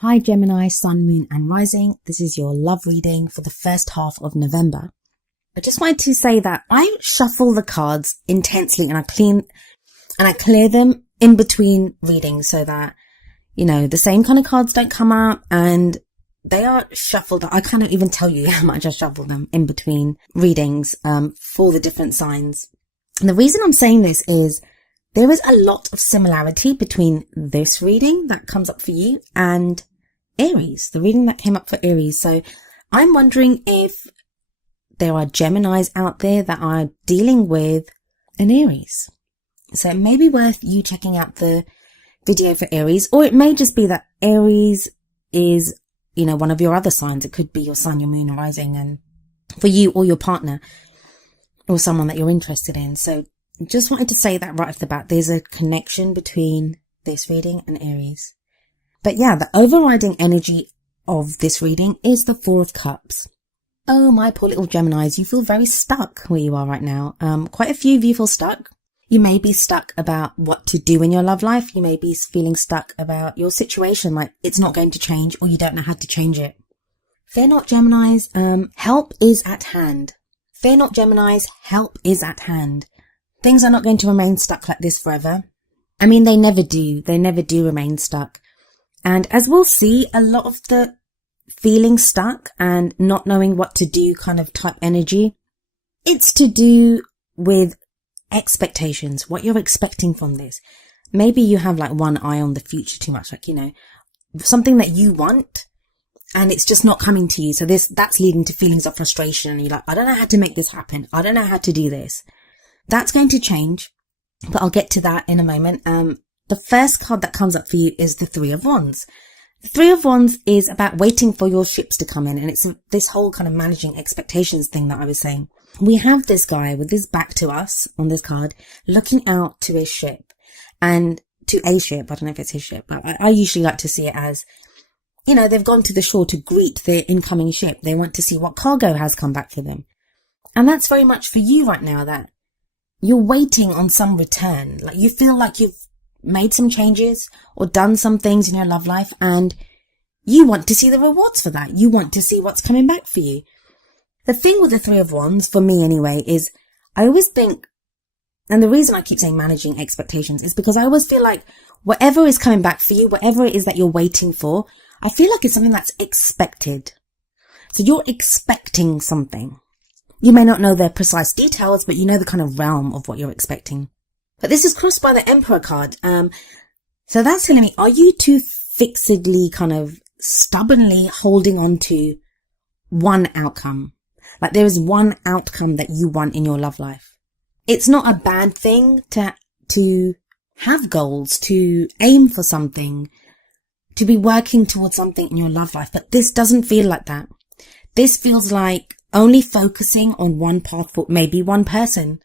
Hi Gemini, Sun, Moon and Rising. This is your love reading for the first half of November. I just wanted to say that I shuffle the cards intensely and I clear them in between readings so that, the same kind of cards don't come up and they are shuffled. I can't even tell you how much I shuffle them in between readings, for the different signs. And the reason I'm saying this is there is a lot of similarity between this reading that comes up for you and Aries, the reading that came up for Aries. So I'm wondering if there are Geminis out there that are dealing with an Aries. So it may be worth you checking out the video for Aries, or it may just be that Aries is, one of your other signs. It could be your sun, your moon, or rising, and for you or your partner or someone that you're interested in. So just wanted to say that right off the bat, there's a connection between this reading and Aries. But yeah, the overriding energy of this reading is the Four of Cups. Oh, my poor little Geminis, you feel very stuck where you are right now. Quite a few of you feel stuck. You may be stuck about what to do in your love life. You may be feeling stuck about your situation, like it's not going to change or you don't know how to change it. Fear not, Geminis, help is at hand. Fear not, Geminis, help is at hand. Things are not going to remain stuck like this forever. I mean, they never do. They never do remain stuck. And as we'll see, a lot of the feeling stuck and not knowing what to do kind of type energy, it's to do with expectations, what you're expecting from this. Maybe you have like one eye on the future too much, like, something that you want and it's just not coming to you. So that's leading to feelings of frustration. And you're like, I don't know how to make this happen. I don't know how to do this. That's going to change, but I'll get to that in a moment. The first card that comes up for you is the Three of Wands. The Three of Wands is about waiting for your ships to come in. And it's this whole kind of managing expectations thing that I was saying. We have this guy with his back to us on this card, looking out to his ship and to a ship. I don't know if it's his ship, but I usually like to see it as, they've gone to the shore to greet their incoming ship. They want to see what cargo has come back for them. And that's very much for you right now, that you're waiting on some return. Like you feel like you've made some changes or done some things in your love life and you want to see the rewards for that. You want to see what's coming back for you. The thing with the Three of Wands, for me anyway, is I always think, and the reason I keep saying managing expectations is because I always feel like whatever is coming back for you, whatever it is that you're waiting for, I feel like it's something that's expected. So you're expecting something. You may not know the precise details, but you know the kind of realm of what you're expecting. But this is crossed by the Emperor card. So that's telling me, are you too fixedly kind of stubbornly holding on to one outcome? Like there is one outcome that you want in your love life. It's not a bad thing to have goals, to aim for something, to be working towards something in your love life. But this doesn't feel like that. This feels like only focusing on one path for maybe one person,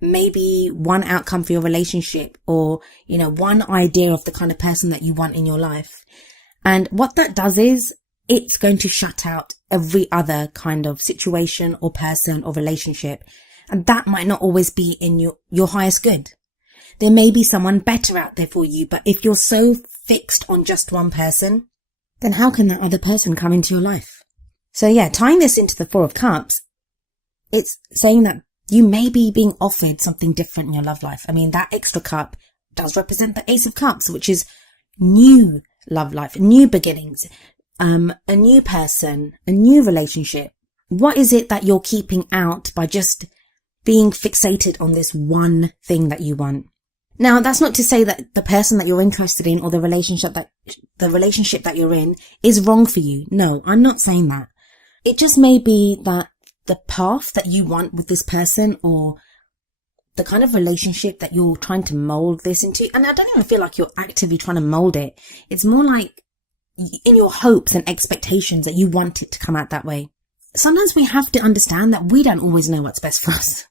maybe one outcome for your relationship, or, one idea of the kind of person that you want in your life. And what that does is it's going to shut out every other kind of situation or person or relationship. And that might not always be in your highest good. There may be someone better out there for you, but if you're so fixed on just one person, then how can that other person come into your life? So yeah, tying this into the Four of Cups, it's saying that you may be being offered something different in your love life. I mean, that extra cup does represent the Ace of Cups, which is new love life, new beginnings, a new person, a new relationship. What is it that you're keeping out by just being fixated on this one thing that you want? Now, that's not to say that the person that you're interested in or the relationship that you're in is wrong for you. No, I'm not saying that. It just may be that the path that you want with this person or the kind of relationship that you're trying to mold this into, and I don't even feel like you're actively trying to mold it. It's more like in your hopes and expectations that you want it to come out that way. Sometimes we have to understand that we don't always know what's best for us.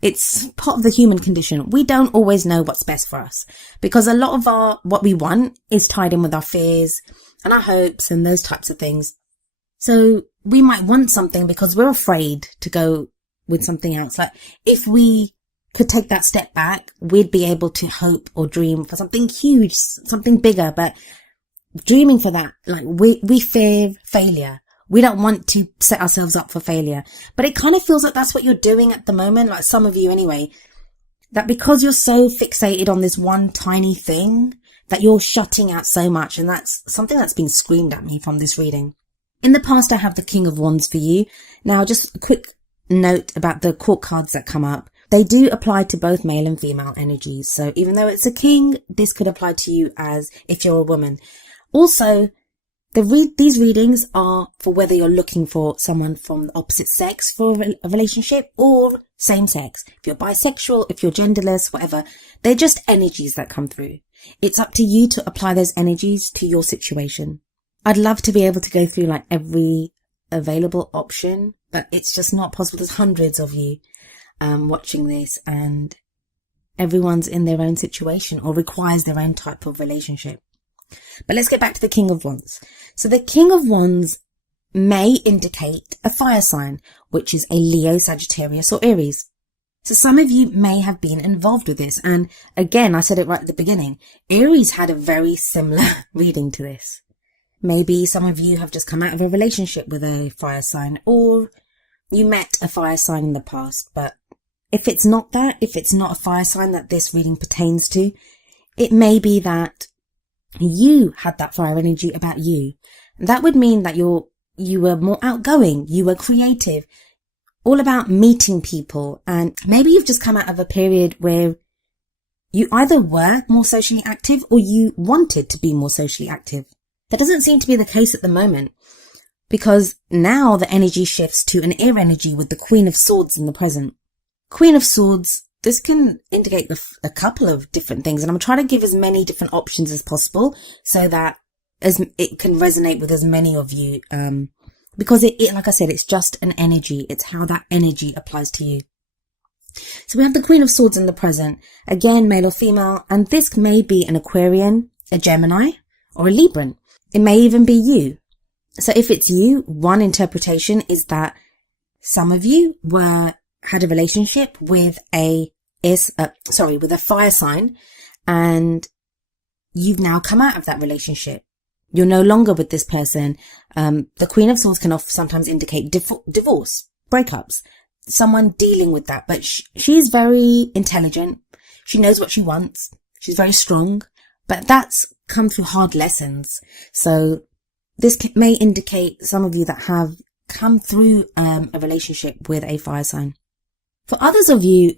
It's part of the human condition. We don't always know what's best for us because a lot of what we want is tied in with our fears and our hopes and those types of things. So we might want something because we're afraid to go with something else. Like if we could take that step back, we'd be able to hope or dream for something huge, something bigger. But dreaming for that. Like we fear failure. We don't want to set ourselves up for failure. But it kind of feels like that's what you're doing at the moment, like some of you anyway, that because you're so fixated on this one tiny thing that you're shutting out so much. And that's something that's been screamed at me from this reading. In the past, I have the King of Wands for you. Now, just a quick note about the court cards that come up. They do apply to both male and female energies. So even though it's a king, this could apply to you as if you're a woman. Also, these readings are for whether you're looking for someone from the opposite sex for a relationship or same sex. If you're bisexual, if you're genderless, whatever, they're just energies that come through. It's up to you to apply those energies to your situation. I'd love to be able to go through like every available option, but it's just not possible. There's hundreds of you watching this, and everyone's in their own situation or requires their own type of relationship. But let's get back to the King of Wands. So the King of Wands may indicate a fire sign, which is a Leo, Sagittarius or Aries. So some of you may have been involved with this. And again, I said it right at the beginning, Aries had a very similar reading to this. Maybe some of you have just come out of a relationship with a fire sign, or you met a fire sign in the past. But if it's not that, if it's not a fire sign that this reading pertains to, it may be that you had that fire energy about you. That would mean that you were more outgoing, you were creative, all about meeting people. And maybe you've just come out of a period where you either were more socially active or you wanted to be more socially active. That doesn't seem to be the case at the moment, because now the energy shifts to an air energy with the Queen of Swords in the present. Queen of Swords, this can indicate a couple of different things, and I'm trying to give as many different options as possible so that it can resonate with as many of you, because it, like I said, it's just an energy. It's how that energy applies to you. So we have the Queen of Swords in the present, again, male or female, and this may be an Aquarian, a Gemini, or a Libran. It may even be you. So if it's you, one interpretation is that some of you had a relationship with a fire sign, and you've now come out of that relationship. You're no longer with this person. The Queen of Swords can sometimes indicate divorce, breakups, someone dealing with that. But she's very intelligent. She knows what she wants. She's very strong, but that's come through hard lessons. So this may indicate some of you that have come through a relationship with a fire sign. For others of you,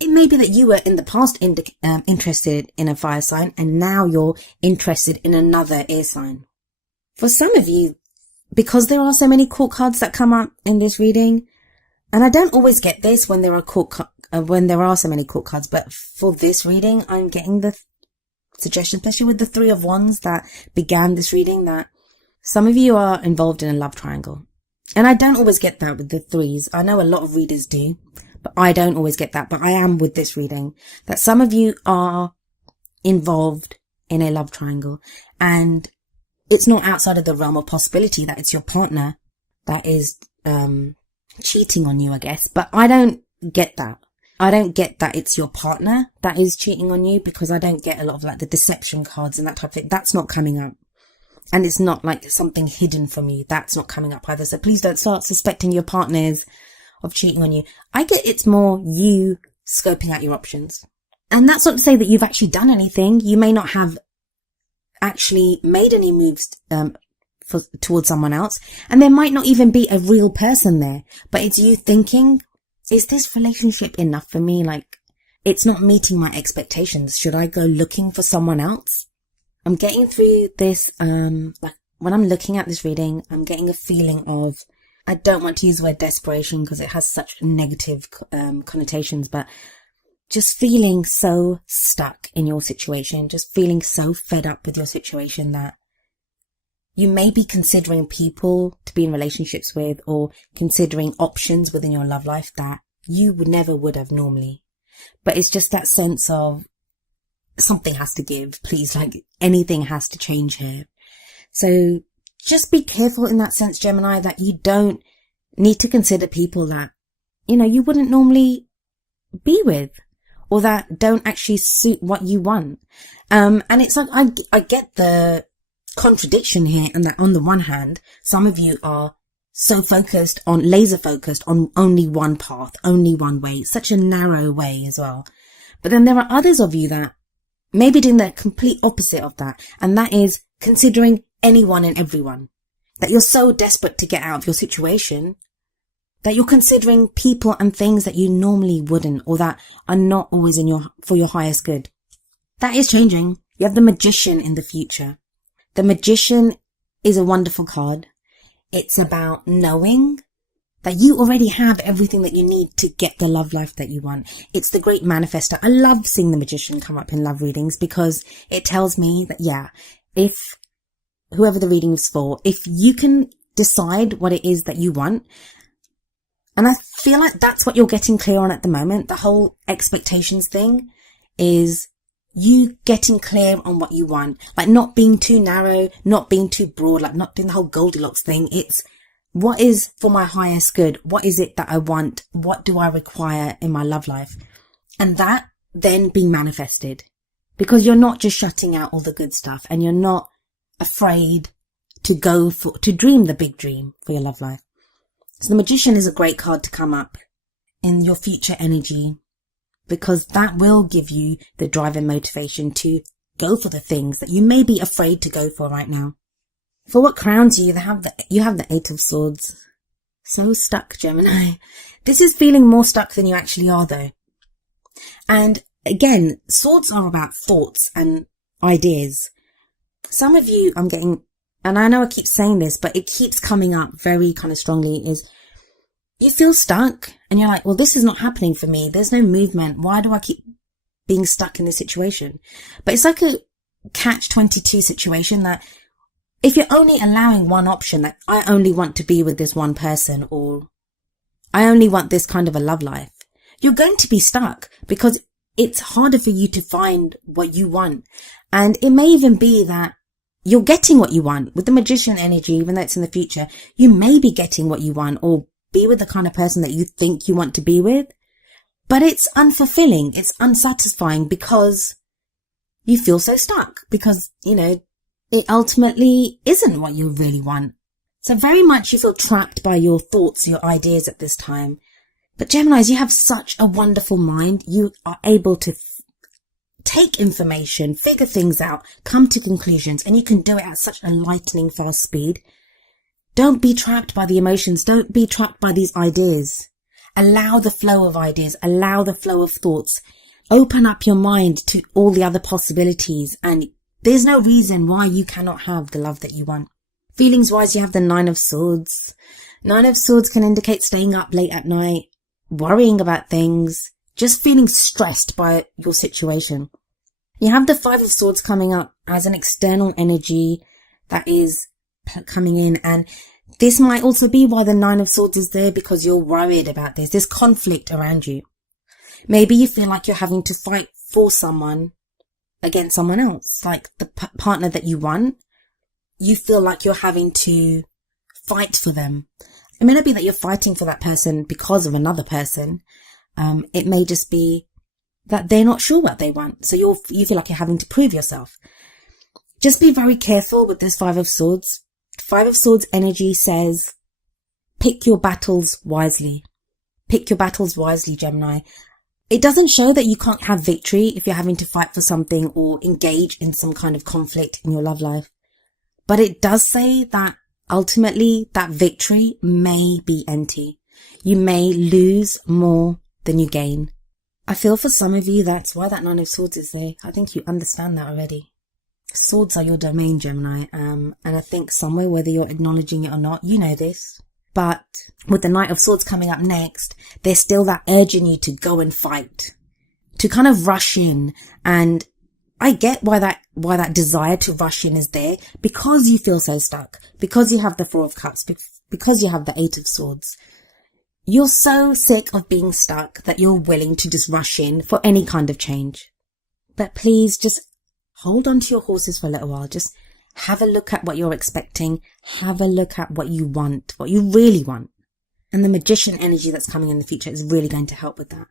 it may be that you were in the past interested in a fire sign, and now you're interested in another air sign. For some of you, because there are so many court cards that come up in this reading, and I don't always get this when there are so many court cards, but for this reading, I'm getting the suggestion, especially with the Three of Wands that began this reading, that some of you are involved in a love triangle. And I don't always get that with the threes. I know a lot of readers do, but I don't always get that. But I am with this reading, that some of you are involved in a love triangle, and it's not outside of the realm of possibility that it's your partner that is cheating on you, I guess. But I don't get that. I don't get that it's your partner that is cheating on you, because I don't get a lot of like the deception cards and that type of thing. That's not coming up. And it's not like something hidden from you. That's not coming up either. So please don't start suspecting your partners of cheating on you. I get it's more you scoping out your options. And that's not to say that you've actually done anything. You may not have actually made any moves towards someone else. And there might not even be a real person there. But it's you thinking, is this relationship enough for me? Like, it's not meeting my expectations. Should I go looking for someone else? I'm getting through this, like when I'm looking at this reading, I'm getting a feeling of, I don't want to use the word desperation because it has such negative connotations, but just feeling so stuck in your situation, just feeling so fed up with your situation that you may be considering people to be in relationships with, or considering options within your love life that you never would have normally. But it's just that sense of something has to give, please, like anything has to change here. So just be careful in that sense, Gemini, that you don't need to consider people that, you wouldn't normally be with, or that don't actually suit what you want. And it's like, I get the contradiction here, and that on the one hand, some of you are so laser focused on only one path, only one way, such a narrow way as well. But then there are others of you that may be doing the complete opposite of that, and that is considering anyone and everyone. That you're so desperate to get out of your situation that you're considering people and things that you normally wouldn't, or that are not always for your highest good. That is changing. You have the Magician in the future. The Magician is a wonderful card. It's about knowing that you already have everything that you need to get the love life that you want. It's the great manifester. I love seeing the Magician come up in love readings because it tells me that, if whoever the reading is for, if you can decide what it is that you want, and I feel like that's what you're getting clear on at the moment, the whole expectations thing is you getting clear on what you want, like not being too narrow, not being too broad, like not doing the whole Goldilocks thing. It's what is for my highest good? What is it that I want? What do I require in my love life? And that then being manifested, because you're not just shutting out all the good stuff, and you're not afraid to dream the big dream for your love life. So the Magician is a great card to come up in your future energy, because that will give you the drive and motivation to go for the things that you may be afraid to go for right now. For what crowns you, you have the Eight of Swords. So stuck, Gemini. This is feeling more stuck than you actually are, though. And again, swords are about thoughts and ideas. Some of you, I'm getting, and I know I keep saying this, but it keeps coming up very kind of strongly, is you feel stuck and you're like, well, this is not happening for me. There's no movement. Why do I keep being stuck in this situation? But it's like a catch-22 situation, that if you're only allowing one option, that I only want to be with this one person, or I only want this kind of a love life, you're going to be stuck, because it's harder for you to find what you want. And it may even be that you're getting what you want with the Magician energy, even though it's in the future. You may be getting what you want, or be with the kind of person that you think you want to be with, but it's unfulfilling. It's unsatisfying because you feel so stuck, because, it ultimately isn't what you really want. So very much you feel trapped by your thoughts, your ideas at this time. But Geminis, you have such a wonderful mind. You are able to take information, figure things out, come to conclusions, and you can do it at such a lightning fast speed. Don't be trapped by the emotions. Don't be trapped by these ideas. Allow the flow of ideas. Allow the flow of thoughts. Open up your mind to all the other possibilities, and there's no reason why you cannot have the love that you want. Feelings wise, you have the Nine of Swords. Nine of Swords can indicate staying up late at night, worrying about things, just feeling stressed by your situation. You have the Five of Swords coming up as an external energy that is coming in, and this might also be why the Nine of Swords is there, because you're worried about this. There's conflict around you. Maybe you feel like you're having to fight for someone against someone else, like the partner that you want. You feel like you're having to fight for them. It may not be that you're fighting for that person because of another person. It may just be that they're not sure what they want. So you feel like you're having to prove yourself. Just be very careful with this Five of Swords. Five of Swords energy says, pick your battles wisely. Pick your battles wisely, Gemini. It doesn't show that you can't have victory if you're having to fight for something or engage in some kind of conflict in your love life. But it does say that ultimately that victory may be empty. You may lose more than you gain. I feel for some of you that's why that Nine of Swords is there. I think you understand that already. Swords are your domain, Gemini. And I think somewhere, whether you're acknowledging it or not, you know this. But with the Knight of Swords coming up next, there's still that urge in you to go and fight, to kind of rush in. And I get why that desire to rush in is there, because you feel so stuck, because you have the Four of Cups, because you have the Eight of Swords. You're so sick of being stuck that you're willing to just rush in for any kind of change. But please just hold on to your horses for a little while. Just have a look at what you're expecting. Have a look at what you want, what you really want. And the Magician energy that's coming in the future is really going to help with that.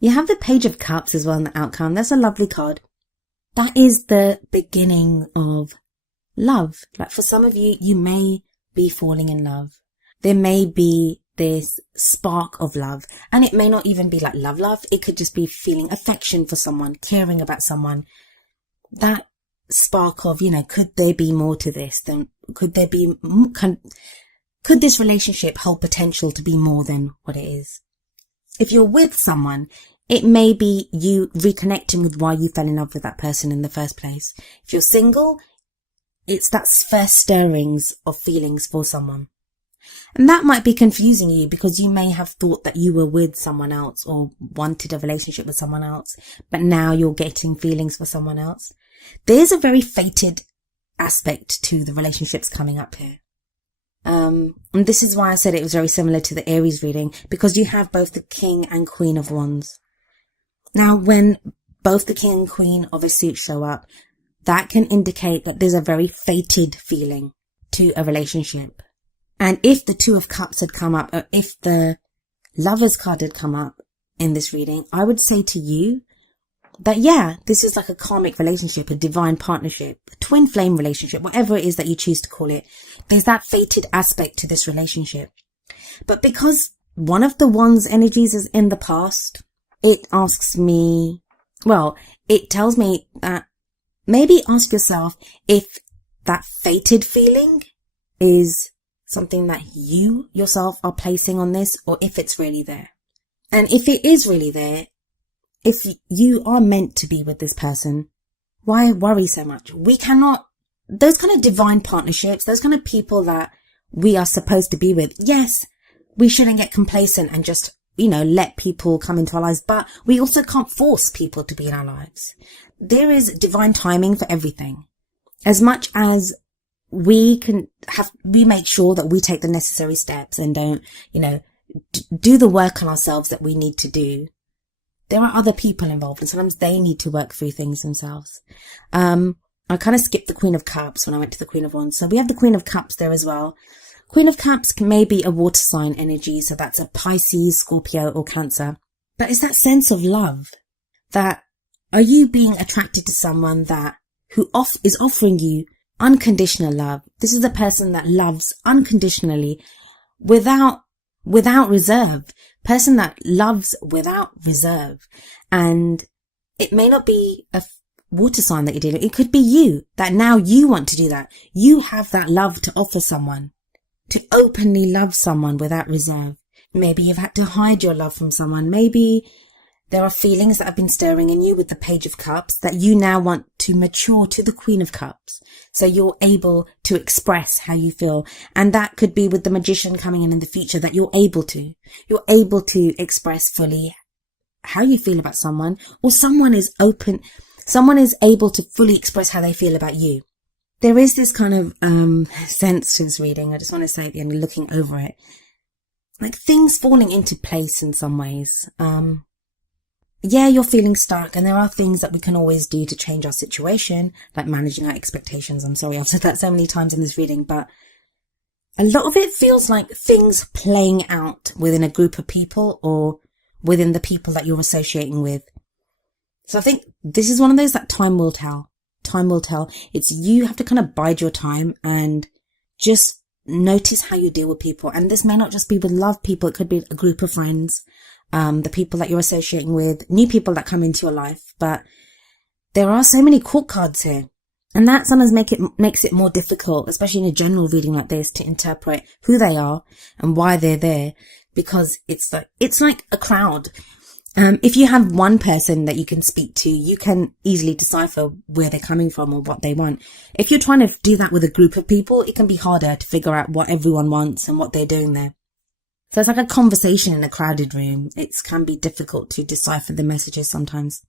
You have the Page of Cups as well in the outcome. That's a lovely card. That is the beginning of love. Like for some of you, you may be falling in love. There may be this spark of love, and it may not even be like love. It could just be feeling affection for someone, caring about someone. That spark of, could there be more to this? Could this relationship hold potential to be more than what it is? If you're with someone, it may be you reconnecting with why you fell in love with that person in the first place. If you're single, it's that first stirrings of feelings for someone. And that might be confusing you because you may have thought that you were with someone else or wanted a relationship with someone else, but now you're getting feelings for someone else. There's a very fated aspect to the relationships coming up here. And this is why I said it was very similar to the Aries reading, because you have both the King and Queen of Wands. Now, when both the King and Queen of a suit show up, that can indicate that there's a very fated feeling to a relationship. And if the Two of Cups had come up, or if the Lovers card had come up in this reading, I would say to you that, yeah, this is like a karmic relationship, a divine partnership, a twin flame relationship, whatever it is that you choose to call it. There's that fated aspect to this relationship. But because one of the Wands energies is in the past, it asks me, it tells me that maybe ask yourself if that fated feeling is something that you yourself are placing on this, or if it's really there. And if it is really there, if you are meant to be with this person, why worry so much? Those kind of divine partnerships, those kind of people that we are supposed to be with, yes, we shouldn't get complacent and just, let people come into our lives, but we also can't force people to be in our lives. There is divine timing for everything. As much as we make sure that we take the necessary steps and don't, do the work on ourselves that we need to do. There are other people involved, and sometimes they need to work through things themselves. I kind of skipped the Queen of Cups when I went to the Queen of Wands. So we have the Queen of Cups there as well. Queen of Cups may be a water sign energy. So that's a Pisces, Scorpio, or Cancer. But it's that sense of love. That are you being attracted to someone who is offering you unconditional love? This is a person that loves unconditionally without reserve. Person that loves without reserve. And it may not be a water sign that you're dealing with. It could be you, that now you want to do that. You have that love to offer someone, to openly love someone without reserve. Maybe you've had to hide your love from someone. Maybe there are feelings that have been stirring in you with the Page of Cups that you now want to mature to the Queen of Cups. So you're able to express how you feel. And that could be with the Magician coming in the future, that you're able to express fully how you feel about someone, or someone is able to fully express how they feel about you. There is this kind of sense to this reading. I just want to say at the end, looking over it, like things falling into place in some ways. Yeah, you're feeling stuck, and there are things that we can always do to change our situation, like managing our expectations. I'm sorry, I've said that so many times in this reading, but a lot of it feels like things playing out within a group of people or within the people that you're associating with. So I think this is one of those that time will tell. Time will tell. You have to kind of bide your time and just notice how you deal with people. And this may not just be with love people. It could be a group of friends, the people that you're associating with, new people that come into your life. But there are so many court cards here. And that sometimes makes it more difficult, especially in a general reading like this, to interpret who they are and why they're there. Because it's like a crowd. If you have one person that you can speak to, you can easily decipher where they're coming from or what they want. If you're trying to do that with a group of people, it can be harder to figure out what everyone wants and what they're doing there. So it's like a conversation in a crowded room. It can be difficult to decipher the messages sometimes.